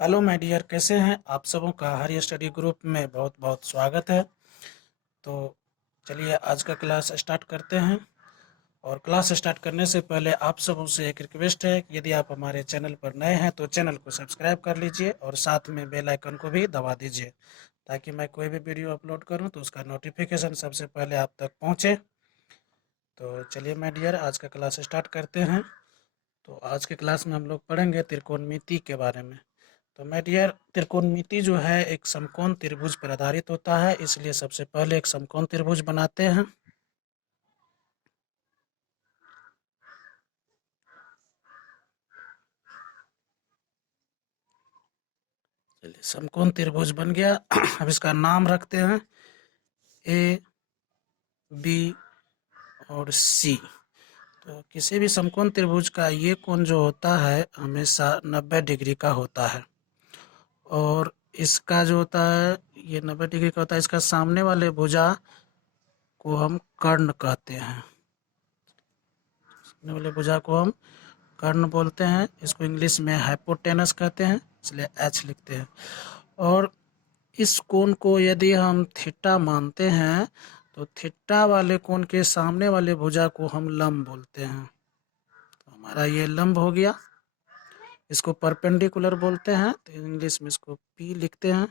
Hello my dear, कैसे हैं आप सबों का हरी स्टडी ग्रुप में बहुत बहुत स्वागत है। तो चलिए आज का क्लास स्टार्ट करते हैं। और क्लास स्टार्ट करने से पहले आप सबों से एक रिक्वेस्ट है कि यदि आप हमारे चैनल पर नए हैं तो चैनल को सब्सक्राइब कर लीजिए और साथ में बेल आइकन को भी दबा दीजिए, ताकि मैं कोई भी वीडियो अपलोड करूं तो उसका नोटिफिकेशन सबसे पहले आप तक पहुंचे। तो चलिए माय डियर, आज का क्लास स्टार्ट करते हैं। तो आज के क्लास में हम लोग पढ़ेंगे त्रिकोणमिति के बारे में। तो माय डियर, त्रिकोणमिति जो है एक समकोण त्रिभुज पर आधारित होता है, इसलिए सबसे पहले एक समकोण त्रिभुज बनाते हैं। चलिए, समकोण त्रिभुज बन गया। अब इसका नाम रखते हैं ए, बी और सी। तो किसी भी समकोण त्रिभुज का ये कोण जो होता है हमेशा 90 डिग्री का होता है। और इसका जो होता है ये 90 डिग्री का होता है। इसका सामने वाले भुजा को हम कर्ण कहते हैं। सामने वाले भुजा को हम कर्ण बोलते हैं। इसको इंग्लिश में हाइपोटेनस कहते हैं, इसलिए एच लिखते हैं। और इस कोण को यदि हम थीटा मानते हैं तो थीटा वाले कोण के सामने वाले भुजा को हम लंब बोलते हैं। तो हमारा ये लंब हो गया। इसको परपेंडिकुलर बोलते हैं, तो इंग्लिश में इसको पी लिखते हैं।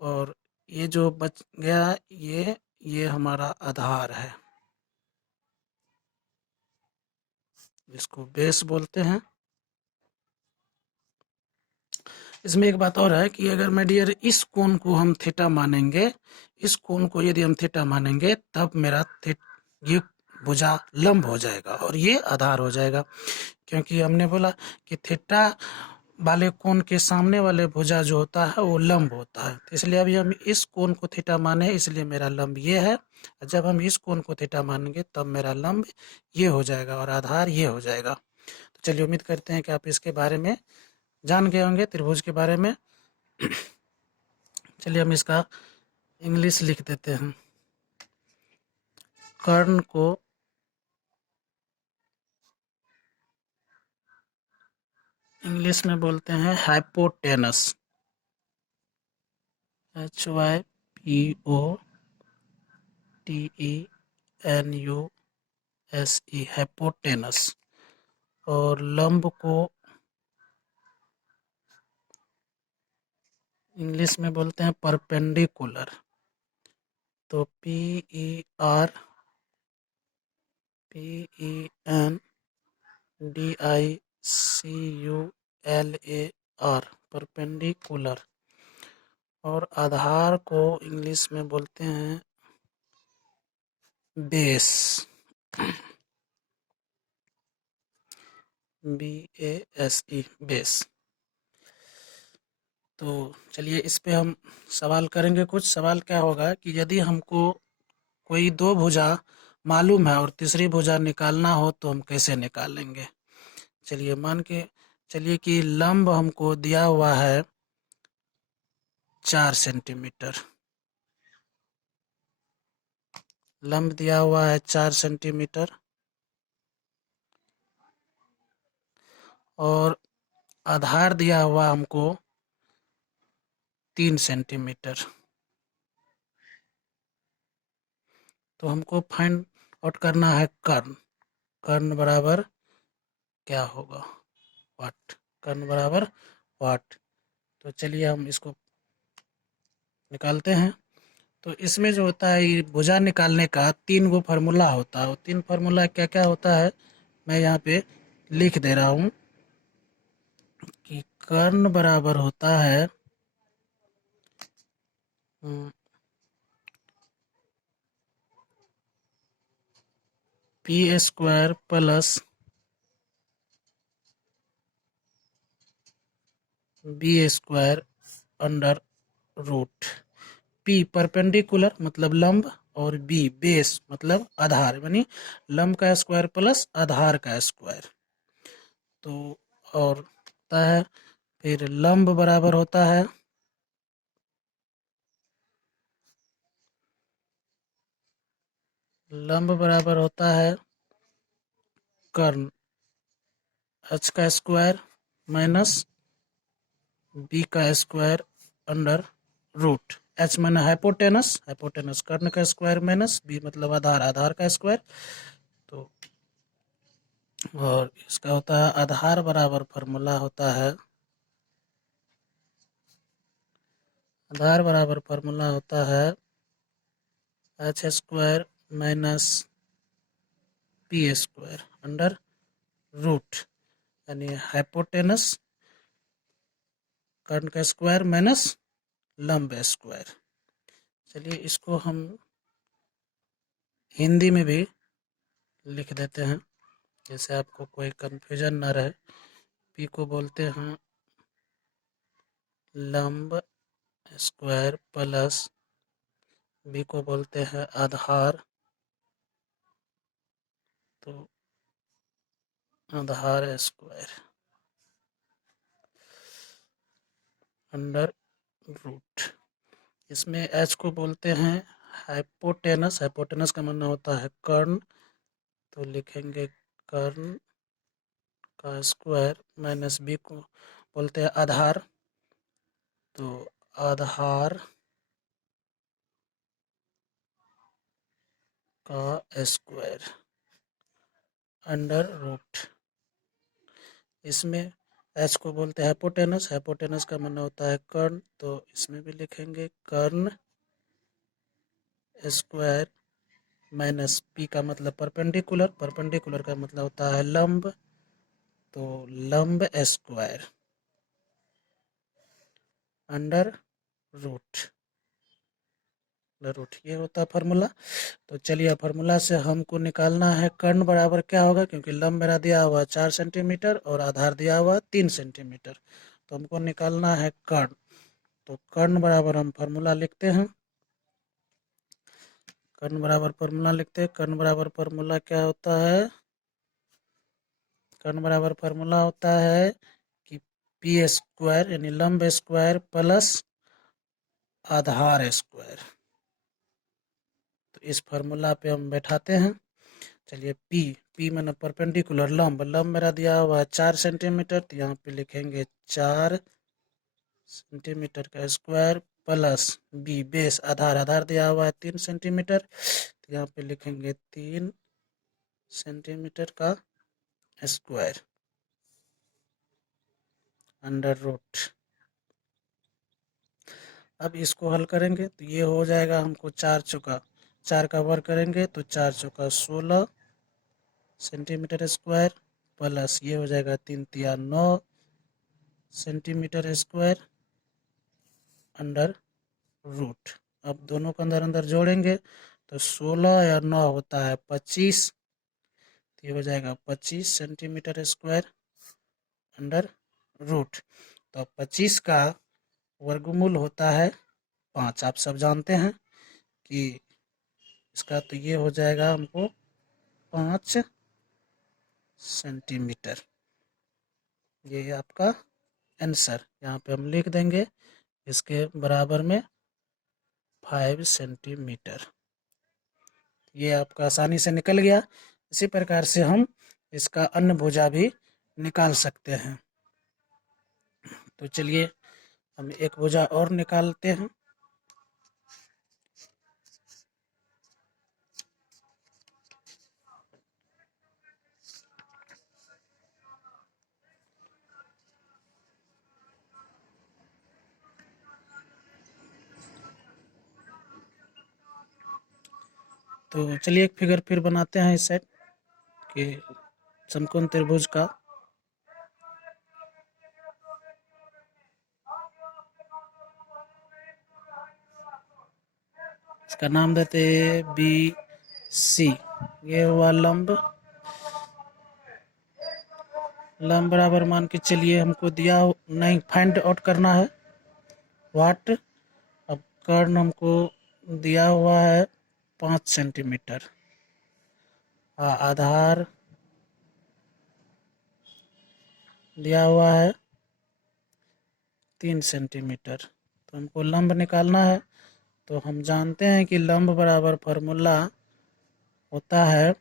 और ये जो बच गया ये हमारा आधार है, इसको बेस बोलते हैं। इसमें एक बात और है कि अगर मैं डियर इस कोण को हम थीटा मानेंगे, इस कोण को यदि हम थीटा मानेंगे तब मेरा ये भुजा लंब हो जाएगा और ये आधार हो जाएगा, क्योंकि हमने बोला कि थीटा वाले कोण के सामने वाले भुजा जो होता है वो लंब होता है। तो इसलिए अभी हम इस कोण को थीटा माने, इसलिए मेरा लंब ये है। जब हम इस कोण को थीटा मानेंगे तब मेरा लंब ये हो जाएगा और आधार ये हो जाएगा। तो चलिए, उम्मीद करते हैं कि आप इसके बारे में जान गए होंगे, त्रिभुज के बारे में। चलिए हम इसका इंग्लिश लिख देते हैं। कर्ण को इंग्लिश में बोलते हैं हाइपोटेनस, HYPOTENUS, हाइपोटेनस। और लंब को इंग्लिश में बोलते हैं परपेंडिकुलर, तो PERPENDICULAR, परपेंडिकुलर। और आधार को इंग्लिश में बोलते हैं बेस, BASE, बेस। तो चलिए इस पे हम सवाल करेंगे। कुछ सवाल क्या होगा कि यदि हमको कोई दो भुजा मालूम है और तीसरी भुजा निकालना हो तो हम कैसे निकालेंगे। चलिए मान के चलिए कि लंब हमको दिया हुआ है 4 सेंटीमीटर। लंब दिया हुआ है 4 सेंटीमीटर और आधार दिया हुआ हमको 3 सेंटीमीटर। तो हमको फाइंड आउट करना है कर्ण। कर्ण बराबर क्या होगा, वाट। कर्ण बराबर वाट। तो चलिए हम इसको निकालते हैं। तो इसमें जो होता है ये भुजा निकालने का 3 गो फार्मूला होता है। वो 3 फार्मूला क्या क्या होता है मैं यहाँ पे लिख दे रहा हूँ कि कर्ण बराबर होता है P² plus B² under root. P perpendicular मतलब लंब और B बेस मतलब आधार, यानी लंब का स्क्वायर प्लस आधार का स्क्वायर। तो और होता है फिर लंब बराबर होता है कर्ण h का स्क्वायर माइनस बी का स्क्वायर अंडर रूट एच माने हाइपोटेनस, हाइपोटेनस कर्ण का स्क्वायर माइनस बी मतलब आधार, आधार का स्क्वायर। तो और इसका होता है आधार बराबर फार्मूला होता है, आधार बराबर फार्मूला होता है H square minus P square under root, यानी हाइपोटेनस कर्ण का स्क्वायर माइनस लंब स्क्वायर। चलिए इसको हम हिंदी में भी लिख देते हैं, जैसे आपको कोई कंफ्यूजन ना रहे। पी को बोलते हैं लंब स्क्वायर प्लस बी को बोलते हैं आधार, तो आधार स्क्वायर अंडर रूट। इसमें एच को बोलते हैं हाइपोटेनस, हाइपोटेनस का मानना होता है कर्ण, तो लिखेंगे कर्ण का स्क्वायर माइनस बी को बोलते हैं आधार, तो आधार का स्क्वायर अंडर रूट। इसमें एच को बोलते हैं हाइपोटेनस, हाइपोटेनस का मानना होता है कर्ण, तो इसमें भी लिखेंगे कर्ण स्क्वायर माइनस पी का मतलब परपेंडिकुलर, परपेंडिकुलर का मतलब होता है लंब, तो लंब स्क्वायर अंडर रूट, रूट ये होता है फार्मूला। तो चलिए फार्मूला से हमको निकालना है कर्ण बराबर क्या होगा, क्योंकि लंब मेरा दिया हुआ 4 सेंटीमीटर और आधार दिया हुआ 3 सेंटीमीटर, तो हमको निकालना है कर्ण। तो कर्ण बराबर हम फार्मूला लिखते हैं, कर्ण बराबर फार्मूला लिखते हैं। कर्ण बराबर फार्मूला क्या होता है, कर्ण बराबर फार्मूला होता है कि पी स्क्वायर यानी लंब स्क्वायर प्लस आधार स्क्वायर, तो इस फार्मूला पे हम बैठाते हैं। चलिए पी, पी मैंने परपेंडिकुलर लंब, लंब मेरा दिया हुआ है 4 सेंटीमीटर, तो यहाँ पे लिखेंगे 4 सेंटीमीटर का स्क्वायर प्लस बी बेस आधार, आधार दिया हुआ है 3 सेंटीमीटर, तो यहाँ पे लिखेंगे 3 सेंटीमीटर का स्क्वायर अंडर रूट। अब इसको हल करेंगे तो ये हो जाएगा हमको 4 चौका, 4 का वर्ग करेंगे तो 4 चौका 16 सेंटीमीटर स्क्वायर प्लस ये हो जाएगा 3 तिया 9 सेंटीमीटर स्क्वायर अंडर रूट। अब दोनों को अंदर अंदर जोड़ेंगे तो 16 या 9 होता है 25, तो ये हो जाएगा 25 सेंटीमीटर स्क्वायर अंडर रूट। तो 25 का वर्गमूल होता है 5, आप सब जानते हैं कि इसका, तो ये हो जाएगा हमको 5 सेंटीमीटर, ये आपका आंसर यहाँ पे हम लिख देंगे, इसके बराबर में 5 सेंटीमीटर। ये आपका आसानी से निकल गया। इसी प्रकार से हम इसका अन्य भुजा भी निकाल सकते हैं। तो चलिए हम एक भुजा और निकालते हैं। तो चलिए एक फिगर फिर बनाते हैं इस साइड कि समकोण त्रिभुज का। इसका नाम देते बी सी। ये हुआ लंब, लंब बराबर मान के चलिए हमको दिया नहीं, फाइंड आउट करना है वाट। अब कर्ण हमको दिया हुआ है 5 सेंटीमीटर, आधार दिया हुआ है 3 सेंटीमीटर, तो हमको लंब निकालना है। तो हम जानते हैं कि लंब बराबर फार्मूला होता है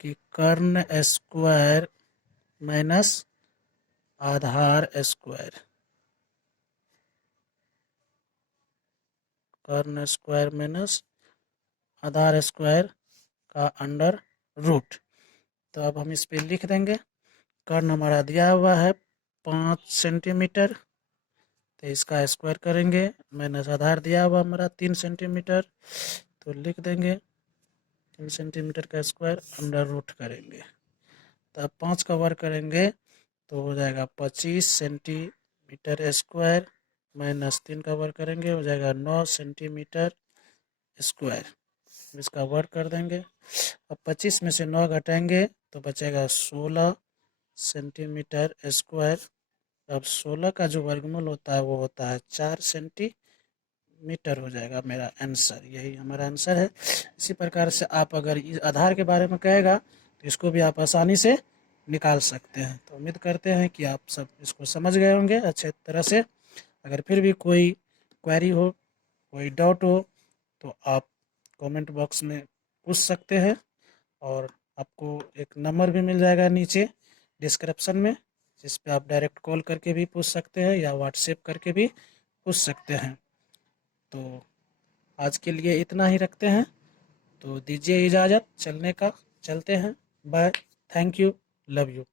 कि कर्ण स्क्वायर माइनस आधार स्क्वायर, कर्ण स्क्वायर माइनस आधार स्क्वायर का अंडर रूट। तो अब हम इस पे लिख देंगे। कर्ण हमारा दिया हुआ है 5 सेंटीमीटर, तो इसका स्क्वायर करेंगे, माइनस आधार दिया हुआ हमारा 3 सेंटीमीटर, तो लिख देंगे 3 सेंटीमीटर का स्क्वायर अंडर रूट करेंगे। तो अब 5 का वर्ग करेंगे तो हो जाएगा 25 सेंटीमीटर स्क्वायर, माइनस 3 का वर्ग करेंगे हो जाएगा 9 सेंटीमीटर स्क्वायर। इसका वर्ग कर देंगे। अब 25 में से 9 घटाएंगे तो बचेगा 16 सेंटीमीटर स्क्वायर। अब 16 का जो वर्गमूल होता है वो होता है 4 सेंटीमीटर हो जाएगा मेरा आंसर। यही हमारा आंसर है। इसी प्रकार से आप अगर इस आधार के बारे में कहेगा तो इसको भी आप आसानी से निकाल सकते हैं। तो उम्मीद करते हैं कि आप सब इसको समझ गए होंगे अच्छे तरह से। अगर फिर भी कोई क्वेरी हो, कोई डाउट हो, तो आप कमेंट बॉक्स में पूछ सकते हैं, और आपको एक नंबर भी मिल जाएगा नीचे डिस्क्रिप्शन में, जिस पे आप डायरेक्ट कॉल करके भी पूछ सकते हैं या व्हाट्सएप करके भी पूछ सकते हैं। तो आज के लिए इतना ही रखते हैं, तो दीजिए इजाज़त चलने का। चलते हैं, bye, thank you, love you.